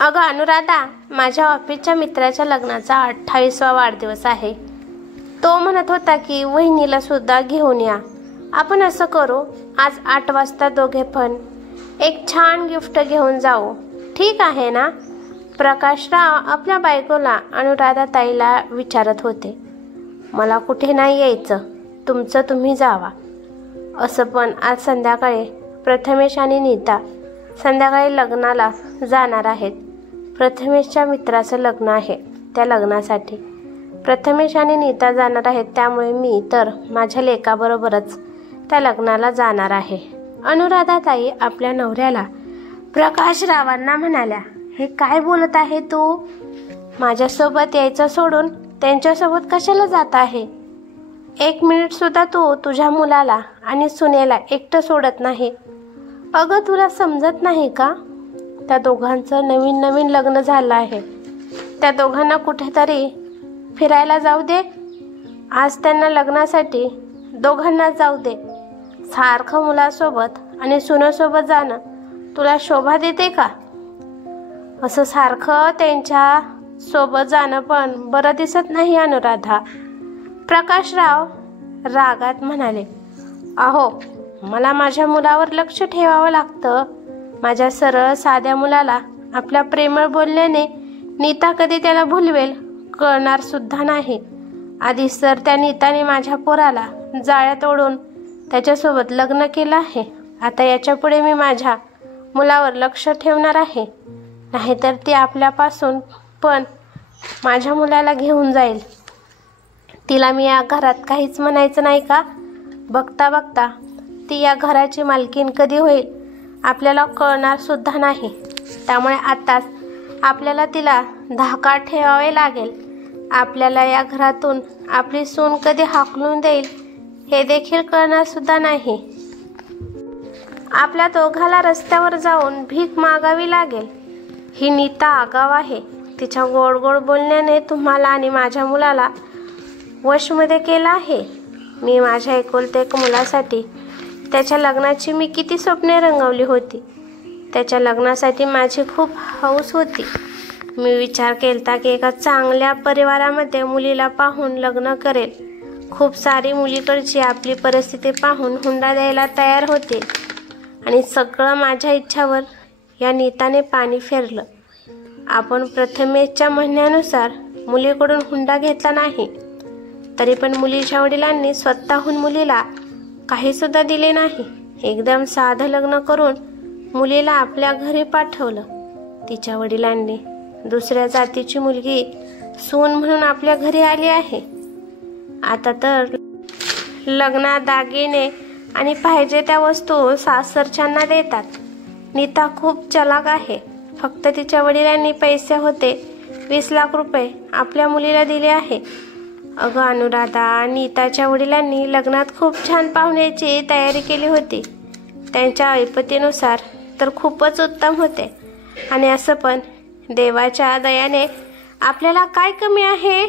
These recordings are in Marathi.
अगं अनुराधा, माझ्या ऑफिसच्या मित्राच्या लग्नाचा 28वा वाढदिवस आहे. तो म्हणत होता की वहिनीला सुद्धा घेऊन या. आपण असं करू, आज 8 वाजता दोघे पण एक छान गिफ्ट घेऊन जाऊ. ठीक आहे ना? प्रकाशराव आपल्या बायकोला अनुराधा ताईला विचारत होते. मला कुठे नाही यायचं, तुमचं तुम्ही जावा. असं पण आज संध्याकाळी प्रथमेश आणि नीता संध्याकाळी लग्नाला जाणार आहेत. प्रथमेशच्या मित्राचं लग्न आहे. त्या लग्नासाठी प्रथमेश आणि नीता जाणार आहेत, त्यामुळे मी तर माझ्या लेकाबरोबरच त्या लग्नाला जाणार आहे. अनुराधा ताई आपल्या नवऱ्याला प्रकाशरावांना म्हणाल्या, हे काय बोलत आहे तू? माझ्यासोबत यायचं सोडून त्यांच्यासोबत कशाला जात आहे? 1 मिनिट सुद्धा तू तुझ्या मुलाला आणि सुनेला एकटं सोडत नाही. अगं तुला समजत नाही का? त्या दोघांचं नवीन लग्न झालं आहे. त्या दोघांना कुठेतरी फिरायला जाऊ दे. आज त्यांना लग्नासाठी दोघांना जाऊ दे. सारखं मुलासोबत आणि सुनेसोबत जाणं तुला शोभा देते का? असं सारखं त्यांच्या सोबत जाणं पण बरं दिसत नाही अनुराधा. प्रकाशराव रागात म्हणाले, अहो मला माझ्या मुलावर लक्ष ठेवावं लागतं. माझ्या सरळ साध्या मुलाला आपल्या प्रेमळ बोलण्याने नीता कधी त्याला भुलवेल कळणार सुद्धा नाही. आधीच तर त्या नीताने माझ्या पोराला जाळ्यात ओढून त्याच्यासोबत लग्न केलं आहे. आता याच्यापुढे मी माझ्या मुलावर लक्ष ठेवणार आहे, नाहीतर ती आपल्यापासून पण माझ्या मुलाला घेऊन जाईल. तिला मी या घरात काहीच म्हणायचं नाही का? बघता बघता ती या घराची मालकीण कधी होईल आपल्याला कळणार सुद्धा नाही. त्यामुळे आताच आपल्याला तिला धाकात ठेवावे लागेल. आपल्याला या घरातून आपली सून कधी हाकलून देईल हे देखील कळणार सुद्धा नाही. आपल्या दोघाला रस्त्यावर जाऊन भीक मागावी लागेल. ही नीता आगाव आहे. तिच्या गोड गोड बोलण्याने तुम्हाला आणि माझ्या मुलाला वशमध्ये केलं आहे. मी माझ्या एकुलते एक मुलासाठी त्याच्या लग्नाची मी किती स्वप्ने रंगवली होती. त्याच्या लग्नासाठी माझी खूप हौस होती. मी विचार केलता की एका चांगल्या परिवारामध्ये मुलीला पाहून लग्न करेल. खूप सारी मुलीकडची आपली परिस्थिती पाहून हुंडा द्यायला तयार होते आणि सगळं माझ्या इच्छावर या नीताने पाणी फेरलं. आपण प्रथमेशच्या म्हणण्यानुसार मुलीकडून हुंडा घेतला नाही, तरी पण मुलीच्या वडिलांनी स्वतःहून मुलीला काही सुद्धा दिले नाही. एकदम साधं लग्न करून मुलीला आपल्या घरी पाठवलं. तिच्या वडिलांनी दुसऱ्या जातीची मुलगी सून म्हणून आपल्या घरी आली आहे. आता तर लग्नात दागिने आणि पाहिजे त्या वस्तू सासरच्यांना देतात. नीता खूप चलाक आहे. फक्त तिच्या वडिलांनी पैसे होते 20 लाख रुपये आपल्या मुलीला दिले आहे. अगं अनुराधा, नीताच्या वडिलांनी लग्नात खूप छान पाहुण्याची तयारी केली होती. त्यांच्या ऐपतीनुसार तर खूपच उत्तम होते. आणि असं पण देवाच्या दयाने आपल्याला काय कमी आहे?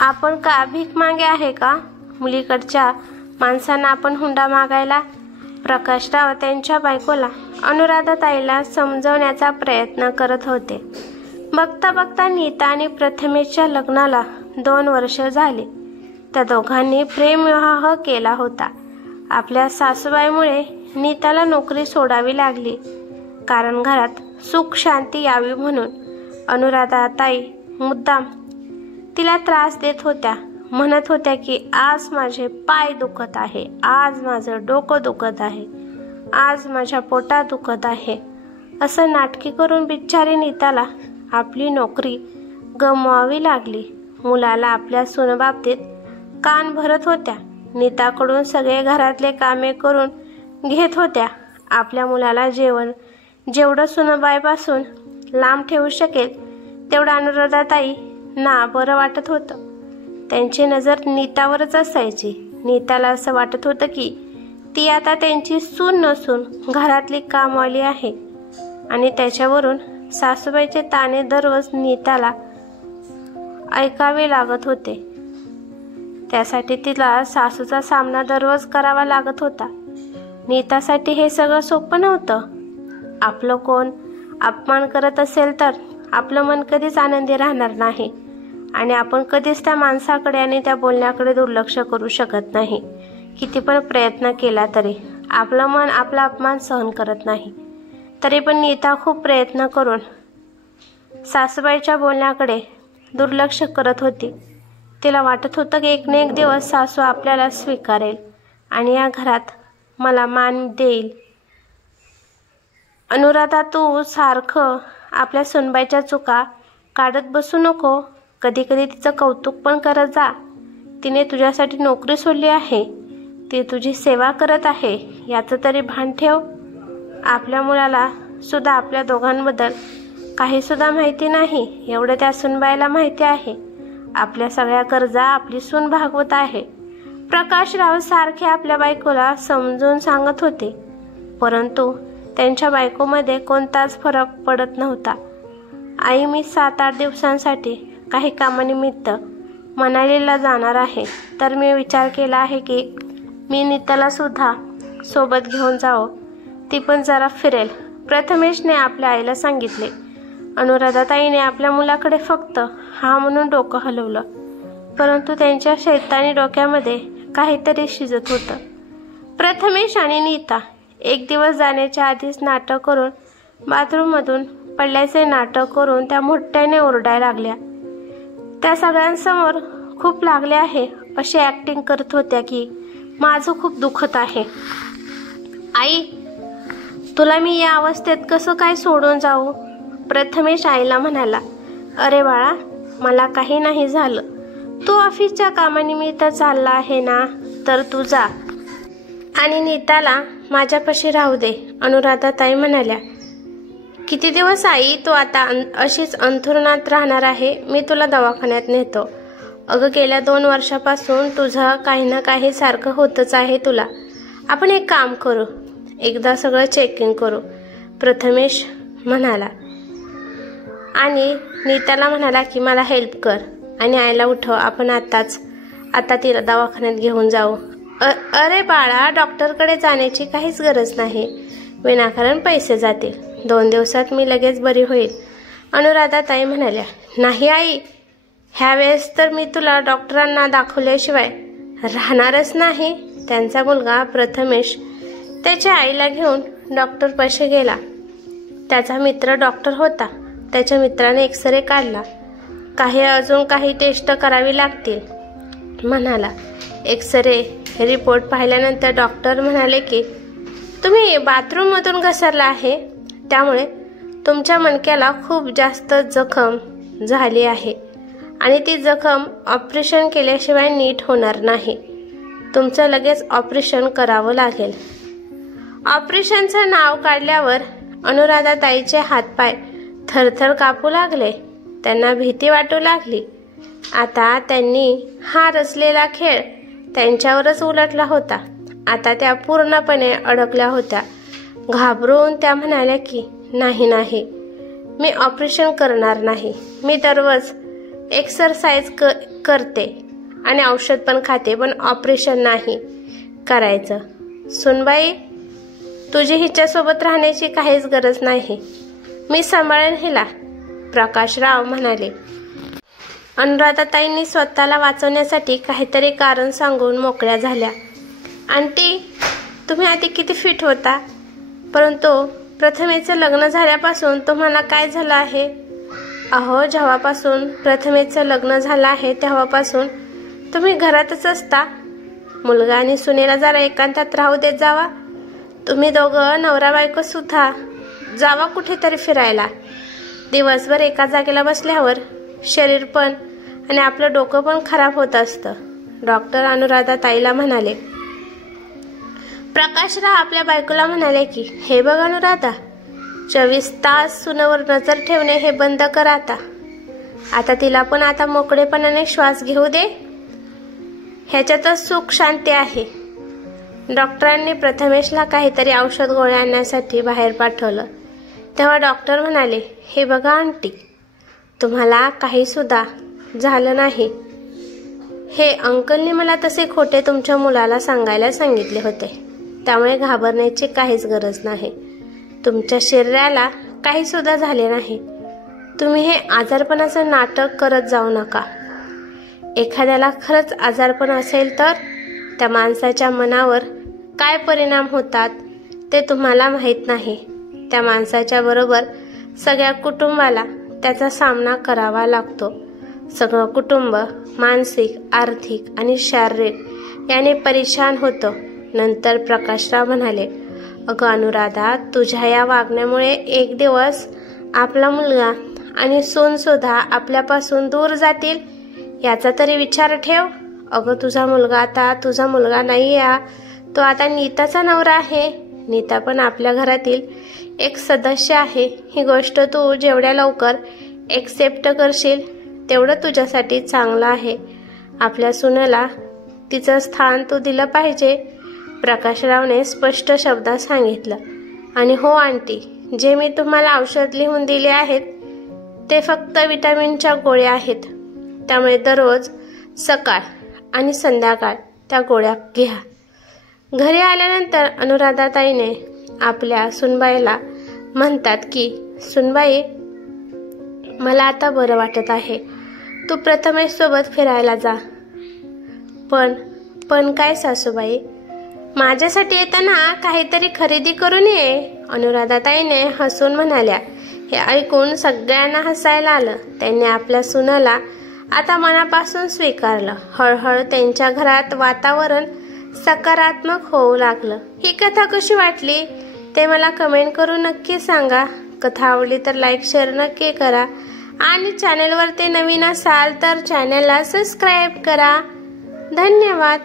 आपण का भीक मागे आहे का? मुलीकडच्या माणसांना आपण हुंडा मागायला? प्रकाशराव त्यांच्या बायकोला अनुराधा ताईला समजवण्याचा प्रयत्न करत होते. बघता बघता नीता आणि प्रथमेशच्या लग्नाला 2 वर्ष झाली. त्या दोघांनी प्रेमविवाह केला होता. आपल्या सासूबाईमुळे नीताला नोकरी सोडावी लागली, कारण घरात सुख शांती यावी म्हणून. अनुराधा ताई मुद्दाम तिला त्रास देत होत्या. म्हणत होत्या की आज माझे पाय दुखत आहे, आज माझं डोकं दुखत आहे, आज माझ्या पोटात दुखत आहे. असं नाटकी करून बिचारी नीताला आपली नोकरी गमवावी लागली. मुलाला आपल्या सुनबाबतीत कान भरत होत्या. नीताकडून सगळे घरातले कामे करून घेत होत्या. आपल्या मुलाला जेवढं सुनबाईपासून लांब ठेवू शकेल तेवढं अनुराधा ताईंना बरं वाटत होतं. त्यांची नजर नीतावरच असायची. नीताला असं वाटत होतं की ती आता त्यांची सून नसून घरातली कामवाली आहे. आणि त्याच्यावरून सासूबाईचे ताणे दररोज नीताला ऐकावे लागत होते. त्यासाठी तिला सासूचा सामना दररोज करावा लागत होता. नीतासाठी हे सगळं सोपं नव्हतं. आपलं कोण अपमान करत असेल तर आपलं मन कधीच आनंदी राहणार नाही आणि आपण कधीच त्या माणसाकडे आणि त्या बोलण्याकडे दुर्लक्ष करू शकत नाही. किती पण प्रयत्न केला तरी आपलं मन आपला अपमान सहन करत नाही. तरी पण नीता खूप प्रयत्न करून सासूबाईच्या बोलण्याकडे दुर्लक्ष करत होती. तिला वाटत होतं की एक ना एक दिवस सासू आपल्याला स्वीकारेल आणि या घरात मला मान देईल. अनुराधा, तू सारखं आपल्या सुनबाईच्या चुका काढत बसू नको. कधी कधी तिचं कौतुक पण करत जा. तिने तुझ्यासाठी नोकरी सोडली आहे, ती तुझी सेवा करत आहे याचं तरी भान ठेव. आपल्या मुलाला सुद्धा आपल्या दोघांबद्दल काही सुद्धा माहिती नाही एवढं त्या सुनबाईला माहिती आहे. आपल्या सगळ्या गरजा आपली सून भागवत आहे. प्रकाशराव सारखे आपल्या बायकोला समजून सांगत होते, परंतु त्यांच्या बायकोमध्ये कोणताच फरक पडत नव्हता. आई, मी 7-8 दिवसांसाठी काही कामानिमित्त मनालीला जाणार आहे, तर मी विचार केला आहे की मी नीताला सुद्धा सोबत घेऊन जावं, ती पण जरा फिरेल. प्रथमेशने आपल्या आईला सांगितले. अनुराधाताईने आपल्या मुलाकडे फक्त हा म्हणून डोकं हलवलं, परंतु त्यांच्या शैतानी डोक्यामध्ये काहीतरी शिजत होतं. प्रथमेश आणि नीता एक दिवस जाण्याच्या आधीच नाटक करून बाथरूममधून पडल्याचे नाटक करून त्या मोठ्याने ओरडायला लागल्या. त्या सगळ्यांसमोर खूप लागले आहे अशी ॲक्टिंग करत होत्या की माझं खूप दुखत आहे. आई, तुला मी या अवस्थेत कसं काय सोडून जाऊ? प्रथमेश आईला म्हणाला. अरे बाळा, मला काही नाही झालं. तू ऑफिसच्या कामानिमित्त चालला आहे ना, तर तू जा आणि नीताला माझ्यापाशी राहू दे. अनुराधाताई म्हणाल्या. किती दिवस आई तू आता अशीच अंथरुणात राहणार आहे? मी तुला दवाखान्यात नेतो. अगं, गेल्या 2 वर्षापासून तुझं काही ना काही सारखं होतच आहे तुला. आपण एक काम करू, एकदा सगळं चेकिंग करू, प्रथमेश म्हणाला आणि नीताला म्हणाला की मला हेल्प कर आणि आईला उठव, आपण आता तिला दवाखान्यात घेऊन जाऊ. अरे बाळा, डॉक्टरकडे जाण्याची काहीच गरज नाही, विनाकारण पैसे जातील. 2 दिवसात मी लगेच बरी होईल. अनुराधाताई म्हणाल्या. नाही आई, ह्यावेळेस तर मी तुला डॉक्टरांना दाखवल्याशिवाय राहणारच नाही. त्यांचा मुलगा प्रथमेश त्याच्या आईला घेऊन डॉक्टरपाशी गेला. त्याचा मित्र डॉक्टर होता. त्याच्या मित्राने एक्सरे काढला. अजून काही टेस्ट करावी लागतील म्हणाला. एक्सरे रिपोर्ट पाहिल्यानंतर डॉक्टर म्हणाले की तुम्ही बाथरूममधून घसरला आहे, त्यामुळे तुमच्या मणक्याला खूप जास्त जखम झाली आहे आणि ती जखम ऑपरेशन केल्याशिवाय नीट होणार नाही. तुमचं लगेच ऑपरेशन करावं लागेल. ऑपरेशनचं नाव काढल्यावर अनुराधाताईचे हातपाय थरथर कापू लागले. त्यांना भीती वाटू लागली. आता त्यांनी हा रचलेला खेळ त्यांच्यावरच उलटला होता. आता त्या पूर्णपणे अडकल्या होत्या. घाबरून त्या म्हणाल्या की नाही, मी ऑपरेशन करणार नाही. मी दररोज एक्सरसाइज करते आणि औषध पण खाते, पण ऑपरेशन नाही करायचं. सुनबाई, तुझी हिच्यासोबत राहण्याची काहीच गरज नाही, मी सांभाळेन हिला, प्रकाशराव म्हणाले. अनुराधाताईंनी स्वतःला वाचवण्यासाठी काहीतरी कारण सांगून मोकळ्या झाल्या. आंटी, तुम्ही आधी किती फिट होता, परंतु प्रथमेचं लग्न झाल्यापासून तुम्हाला काय झालं आहे? अहो, जेव्हापासून प्रथमेचं लग्न झालं आहे तेव्हापासून तुम्ही घरातच असता. मुलगा आणि सुनेला जरा एकांतात राहू देत जावा. तुम्ही दोघं नवरा बायको सुद्धा जावा कुठेतरी फिरायला. दिवसभर एका जागेला बसल्यावर शरीर पण आणि आपलं डोकं पण खराब होत असतं, डॉक्टर अनुराधाताईला म्हणाले. प्रकाशराव आपल्या बायकोला म्हणाले की हे बघ अनुराधा, 24 तास सुनेवर नजर ठेवणे हे बंद कर. आता तिला पण आता मोकळेपणाने श्वास घेऊ दे, ह्याच्यातच सुख शांती आहे. डॉक्टरांनी प्रथमेशला काहीतरी औषध गोळ्या आणण्यासाठी बाहेर पाठवलं. तेव्हा डॉक्टर म्हणाले, हे बघा आंटी, तुम्हाला काही सुद्धा झालं नाही. हे अंकलने मला तसे खोटे तुमच्या मुलाला सांगायला सांगितले होते, त्यामुळे घाबरण्याची काहीच गरज नाही. तुमच्या शरीराला काही सुद्धा झाले नाही। तुम्ही हे आजारपणाचं नाटक करत जाऊ नका। एखाद्याला खरंच आजारपण असेल तर त्या माणसाच्या मनावर काय परिणाम होतात ते तुम्हाला माहीत नाही। त्या माणसाच्या बरोबर सगळ्या कुटुंबाला त्याचा सामना करावा लागतो। सगळं कुटुंब मानसिक, आर्थिक आणि शारीरिक याने परेशान होतं। नंतर प्रकाशराव म्हणाले, अगं अनुराधा, तुझ्या या वागण्यामुळे एक दिवस आपला मुलगा आणि सून सुद्धा आपल्यापासून दूर जातील याचा तरी विचार ठेव। अगं तुझा मुलगा नाही आहे, तो आता नीताचा नवरा आहे। नीता पण आपल्या घरातील एक सदस्य आहे। ही गोष्ट तू जेवढ्या लवकर एक्सेप्ट करशील तेवढं तुझ्यासाठी चांगलं आहे। आपल्या सुनेला तिचं स्थान तू दिलं पाहिजे, प्रकाशरावने स्पष्ट शब्दात सांगितलं। आणि हो आंटी, जे मी तुम्हाला औषध लिहून दिले आहेत ते फक्त विटॅमिनच्या गोळ्या आहेत, त्यामुळे दररोज सकाळ आणि संध्याकाळ त्या गोळ्या घ्या। घरी आल्यानंतर अनुराधाताईने आपल्या सुनबाईला म्हणतात की सुनबाई, मला आता बरं वाटत आहे, तू प्रथमेश सोबत फिरायला जा। पण काय सासूबाई, माझ्यासाठी येताना काहीतरी खरेदी करून ये, अनुराधाताईने हसून म्हणाल्या। हे ऐकून सगळ्यांना हसायला आलं। त्यांनी आपल्या सुनाला आता मनापासून स्वीकारलं। हळूहळू त्यांच्या घरात वातावरण सकारात्मक होऊ लागलं। ही कथा कशी वाटली ते मला कमेंट करून नक्की सांगा। कथा आवडली तर लाईक शेअर नक्की करा आणि चॅनलवर ते नवीन असाल तर चॅनलला सबस्क्राईब करा। धन्यवाद।